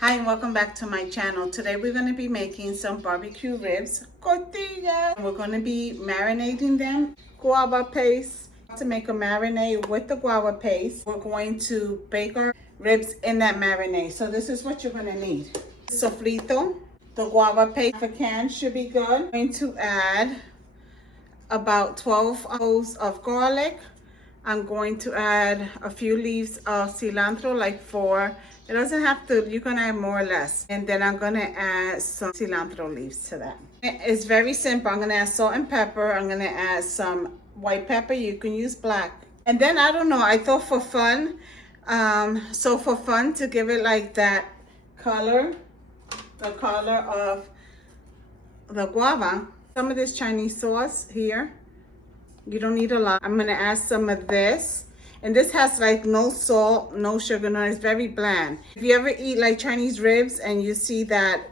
Hi and welcome back to my channel. Today we're going to be making some barbecue ribs, cocina. We're going to be marinating them, guava paste. To make a marinade with the guava paste, we're going to bake our ribs in that marinade. So this is what you're going to need. Sofrito, the guava paste, a can should be good. I'm going to add about 12 cloves of garlic. I'm going to add a few leaves of cilantro, like 4. It doesn't have to, you can add more or less. And then I'm gonna add some cilantro leaves to that. It's very simple. I'm gonna add salt and pepper. I'm gonna add some white pepper. You can use black. And then I don't know, I thought for fun, to give it like that color, the color of the guava, some of this Chinese sauce here. You don't need a lot. I'm gonna add some of this. And this has like no salt, no sugar, no, it's very bland. If you ever eat like Chinese ribs and you see that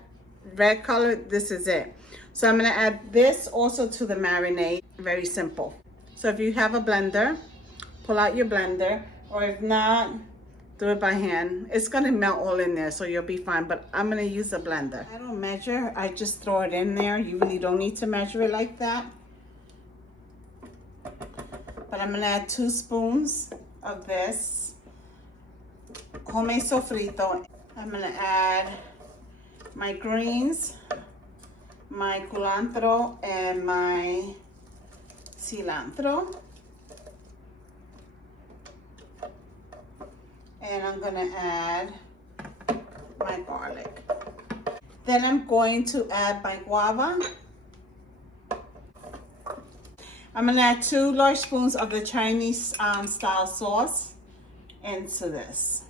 red color, this is it. So I'm gonna add this also to the marinade. Very simple. So if you have a blender, pull out your blender, or if not, do it by hand. It's gonna melt all in there, so you'll be fine, but I'm gonna use a blender. I don't measure, I just throw it in there. You really don't need to measure it like that. But I'm gonna add 2 spoons of this homemade sofrito. I'm gonna add my greens, my culantro, and my cilantro. And I'm gonna add my garlic. Then I'm going to add my guava. I'm gonna add 2 large spoons of the Chinese style sauce into this.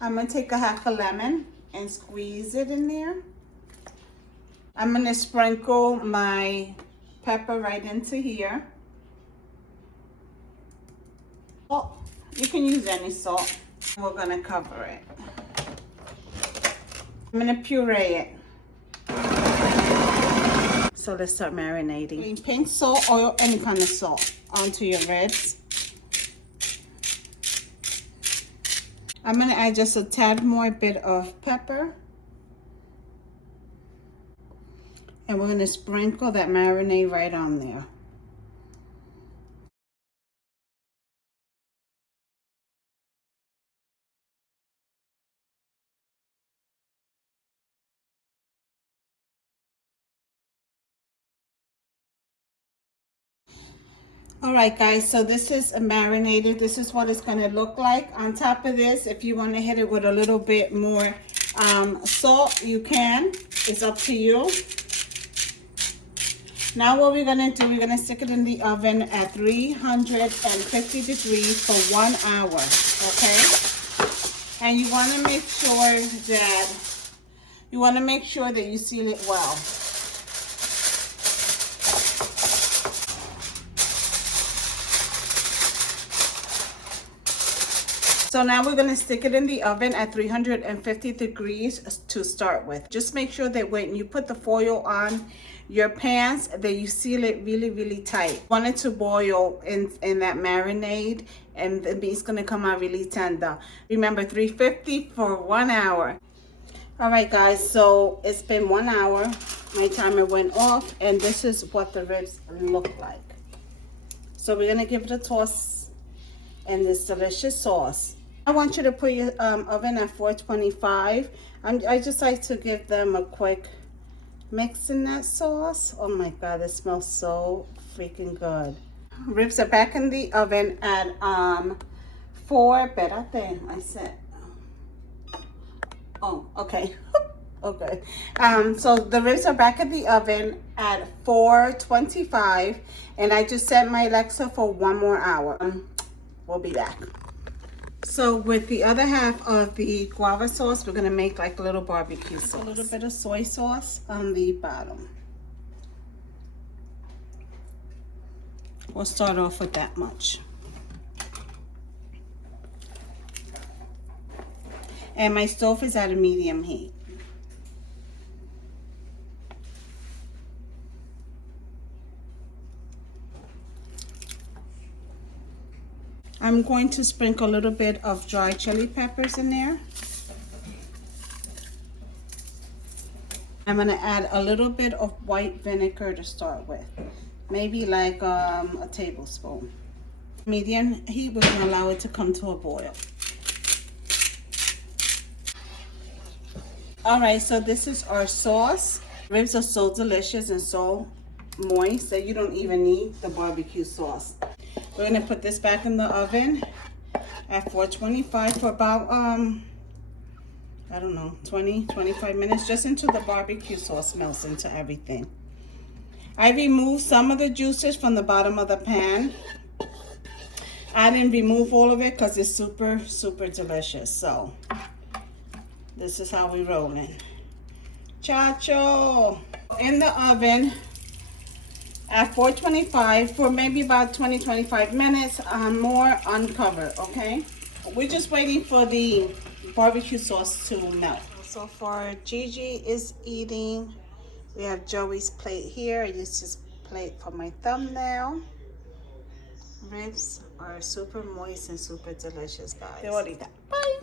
I'm gonna take a half a lemon and squeeze it in there. I'm gonna sprinkle my pepper right into here. Oh, you can use any salt. We're gonna cover it. I'm gonna puree it. So let's start marinating. Pink salt or any kind of salt onto your ribs. I'm gonna add just a tad more bit of pepper. And we're gonna sprinkle that marinade right on there. All right, guys, so this is marinated. This is what it's gonna look like. On top of this, if you wanna hit it with a little bit more salt, you can. It's up to you. Now what we're gonna do, we're gonna stick it in the oven at 350 degrees for 1 hour, okay? And you wanna make sure that you seal it well. So now we're gonna stick it in the oven at 350 degrees to start with. Just make sure that when you put the foil on your pans, that you seal it really, really tight. Want it to boil in that marinade, and the meat's gonna come out really tender. Remember, 350 for 1 hour. All right, guys, so it's been 1 hour. My timer went off, and this is what the ribs look like. So we're gonna give it a toss in this delicious sauce. I want you to put your oven at 425. I just like to give them a quick mix in that sauce. Oh my God, it smells so freaking good. Ribs are back in the oven at 4, espérate, I said, oh, okay. Okay. So the ribs are back in the oven at 425, and I just set my Alexa for 1 more hour. We'll be back. So with the other half of the guava sauce, we're gonna make like a little barbecue sauce. A little bit of soy sauce on the bottom. We'll start off with that much. And my stove is at a medium heat. I'm going to sprinkle a little bit of dry chili peppers in there. I'm gonna add a little bit of white vinegar to start with. Maybe like a tablespoon. Medium heat, we're gonna allow it to come to a boil. All right, so this is our sauce. Ribs are so delicious and so moist that you don't even need the barbecue sauce. We're gonna put this back in the oven at 425 for about I don't know, 20-25 minutes, just until the barbecue sauce melts into everything. I removed some of the juices from the bottom of the pan. I didn't remove all of it because it's super delicious. So this is how we rolling. Chacho! In the oven at 425 for maybe about 20-25 minutes, more uncovered, okay? We're just waiting for the barbecue sauce to melt. So far, Gigi is eating. We have Joey's plate here. I use this plate for my thumbnail. Ribs are super moist and super delicious, guys. Bye.